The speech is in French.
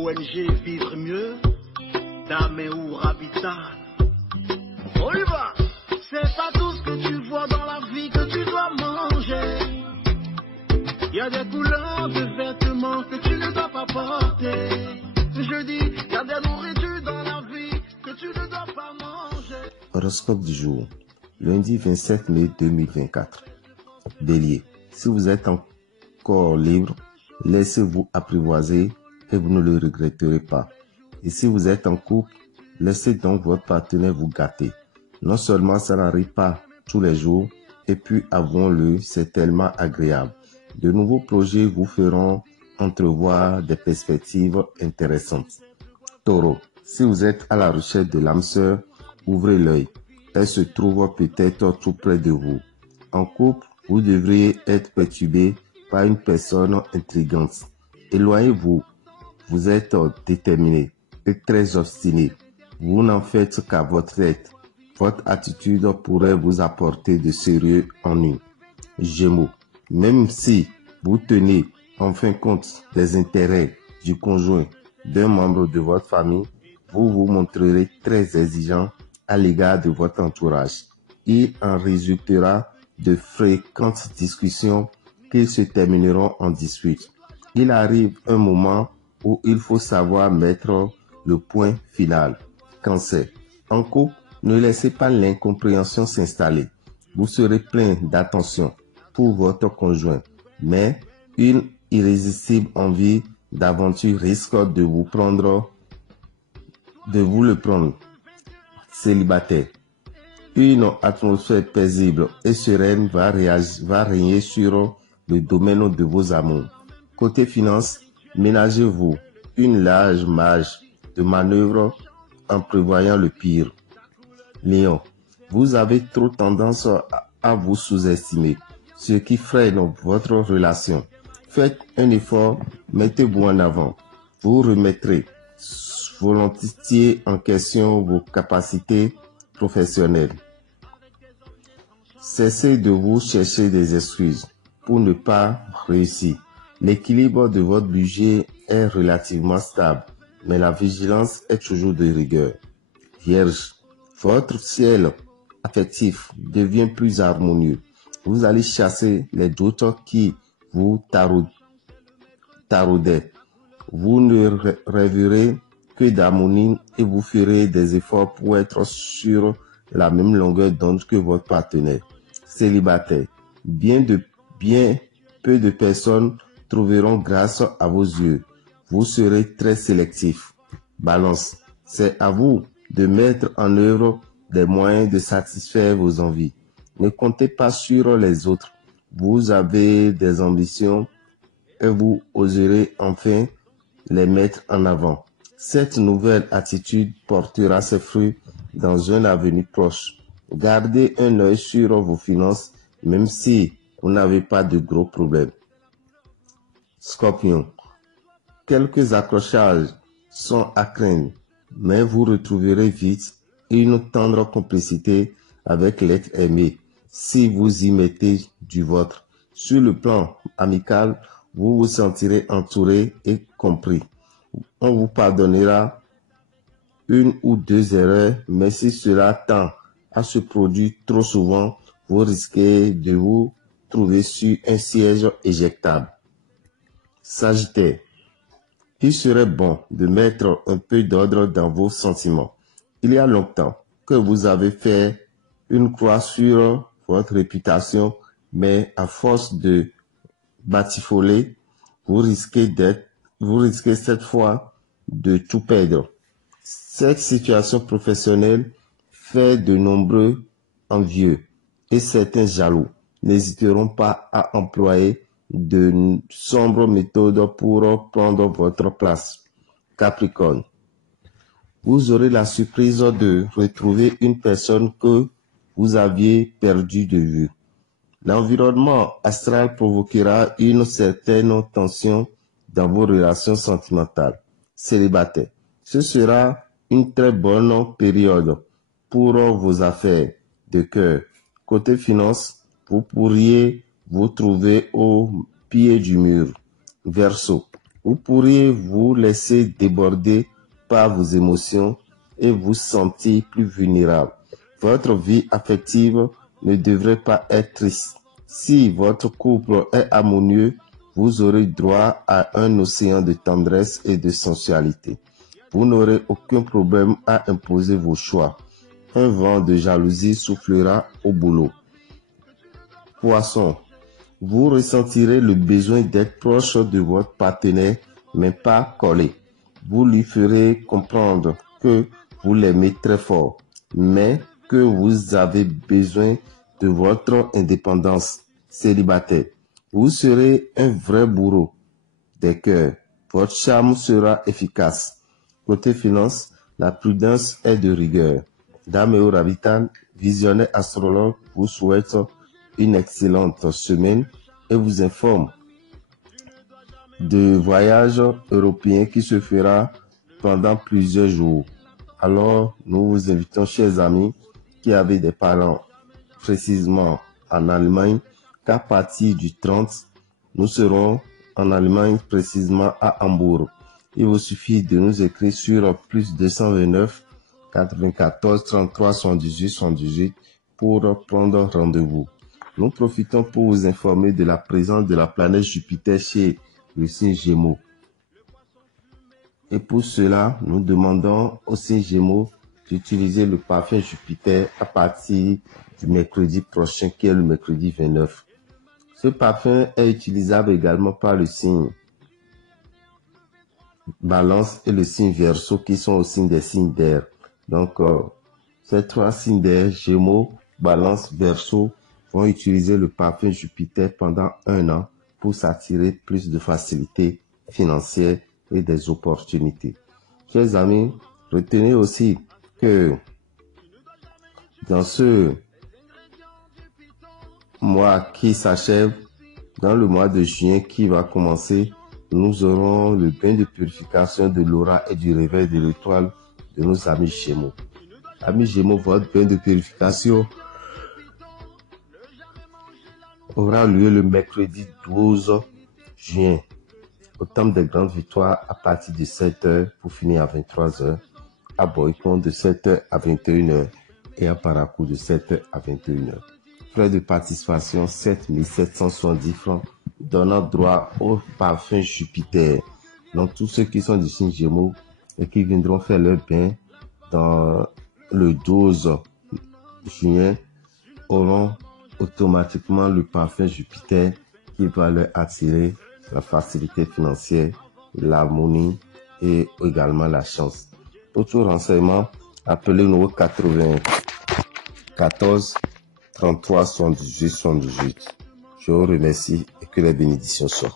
ONG Vivre Mieux, Dame ou Habitat. On y va. C'est pas tout ce que tu vois dans la vie que tu dois manger. Il y a des couleurs de vêtements que tu ne dois pas porter. Je dis, il y a des nourritures dans la vie que tu ne dois pas manger. Horoscope du jour, lundi 27 mai 2024. Bélier, si vous êtes encore libre, laissez-vous apprivoiser et vous ne le regretterez pas. Et si vous êtes en couple, laissez donc votre partenaire vous gâter. Non seulement ça n'arrive pas tous les jours, et puis avouons-le, c'est tellement agréable. De nouveaux projets vous feront entrevoir des perspectives intéressantes. Taureau, si vous êtes à la recherche de l'âme sœur, ouvrez l'œil. Elle se trouve peut-être tout près de vous. En couple, vous devriez être perturbé par une personne intrigante. Éloignez-vous. Vous êtes déterminé et très obstiné. Vous n'en faites qu'à votre tête. Votre attitude pourrait vous apporter de sérieux ennuis. Gémeaux, même si vous tenez en fin de compte des intérêts du conjoint d'un membre de votre famille, vous vous montrerez très exigeant à l'égard de votre entourage. Il en résultera de fréquentes discussions qui se termineront en dispute. Il arrive un moment où il faut savoir mettre le point final. Cancer. En couple, ne laissez pas l'incompréhension s'installer. Vous serez plein d'attention pour votre conjoint, mais une irrésistible envie d'aventure risque de vous le prendre. Célibataire. Une atmosphère paisible et sereine va régner sur le domaine de vos amours. Côté finance, ménagez-vous une large marge de manœuvre en prévoyant le pire. Lion, vous avez trop tendance à vous sous-estimer, ce qui freine votre relation. Faites un effort, mettez-vous en avant. Vous remettrez volontiers en question vos capacités professionnelles. Cessez de vous chercher des excuses pour ne pas réussir. L'équilibre de votre budget est relativement stable, mais la vigilance est toujours de rigueur. Vierge, votre ciel affectif devient plus harmonieux. Vous allez chasser les doutes qui vous taraudaient. Vous ne rêverez que d'harmonie et vous ferez des efforts pour être sur la même longueur d'onde que votre partenaire. Célibataire, bien peu de personnes trouveront grâce à vos yeux. Vous serez très sélectif. Balance, c'est à vous de mettre en œuvre des moyens de satisfaire vos envies. Ne comptez pas sur les autres. Vous avez des ambitions et vous oserez enfin les mettre en avant. Cette nouvelle attitude portera ses fruits dans un avenir proche. Gardez un œil sur vos finances, même si vous n'avez pas de gros problèmes. Scorpion, quelques accrochages sont à craindre, mais vous retrouverez vite une tendre complicité avec l'être aimé si vous y mettez du vôtre. Sur le plan amical, vous vous sentirez entouré et compris. On vous pardonnera une ou deux erreurs, mais si cela tend à se produire trop souvent, vous risquez de vous trouver sur un siège éjectable. Sagittaire, il serait bon de mettre un peu d'ordre dans vos sentiments. Il y a longtemps que vous avez fait une croix sur votre réputation, mais à force de batifoler, vous risquez cette fois de tout perdre. Cette situation professionnelle fait de nombreux envieux et certains jaloux n'hésiteront pas à employer de sombres méthodes pour prendre votre place. Capricorne, vous aurez la surprise de retrouver une personne que vous aviez perdue de vue. L'environnement astral provoquera une certaine tension dans vos relations sentimentales. Célibataire, ce sera une très bonne période pour vos affaires de cœur. Côté finance, vous pourriez vous trouver au pied du mur. Verseau, Vous pourriez vous laisser déborder par vos émotions et vous sentir plus vulnérable. Votre vie affective ne devrait pas être triste. Si votre couple est harmonieux, vous aurez droit à un océan de tendresse et de sensualité. Vous n'aurez aucun problème à imposer vos choix. Un vent de jalousie soufflera au boulot. Poisson, vous ressentirez le besoin d'être proche de votre partenaire, mais pas collé. Vous lui ferez comprendre que vous l'aimez très fort, mais que vous avez besoin de votre indépendance. Célibataire, vous serez un vrai bourreau des cœurs. Votre charme sera efficace. Côté finance, la prudence est de rigueur. Dameo Rabitan, visionnaire astrologue, vous souhaite une excellente semaine et vous informe de voyage européen qui se fera pendant plusieurs jours. Alors, nous vous invitons, chers amis, qui avez des parents précisément en Allemagne, qu'à partir du 30, nous serons en Allemagne, précisément à Hambourg. Il vous suffit de nous écrire sur plus 229 94 33 78 78 pour prendre rendez-vous. Nous profitons pour vous informer de la présence de la planète Jupiter chez le signe Gémeaux. Et pour cela, nous demandons au signe Gémeaux d'utiliser le parfum Jupiter à partir du mercredi prochain, qui est le mercredi 29. Ce parfum est utilisable également par le signe Balance et le signe Verseau, qui sont aussi des signes d'air. Donc, ces trois signes d'air, Gémeaux, Balance, Verseau, vont utiliser le parfum Jupiter pendant 1 an pour s'attirer plus de facilité financière et des opportunités. Chers amis, retenez aussi que dans ce mois qui s'achève, dans le mois de juin qui va commencer, nous aurons le bain de purification de l'aura et du réveil de l'étoile de nos amis Gémeaux. Amis Gémeaux, votre bain de purification aura lieu le mercredi 12 juin au Temple des Grandes Victoires à partir de 7h pour finir à 23h, à Boycon de 7h à 21h et à Parakou de 7h à 21h. Frais de participation 7 770 francs, donnant droit au parfum Jupiter. Donc tous ceux qui sont du signe Gémeaux et qui viendront faire leur bain dans le 12 juin auront automatiquement le parfum Jupiter qui va leur attirer la facilité financière, l'harmonie et également la chance. Pour tout renseignement, appelez-nous au 94 33 78 78. Je vous remercie et que les bénédictions soient.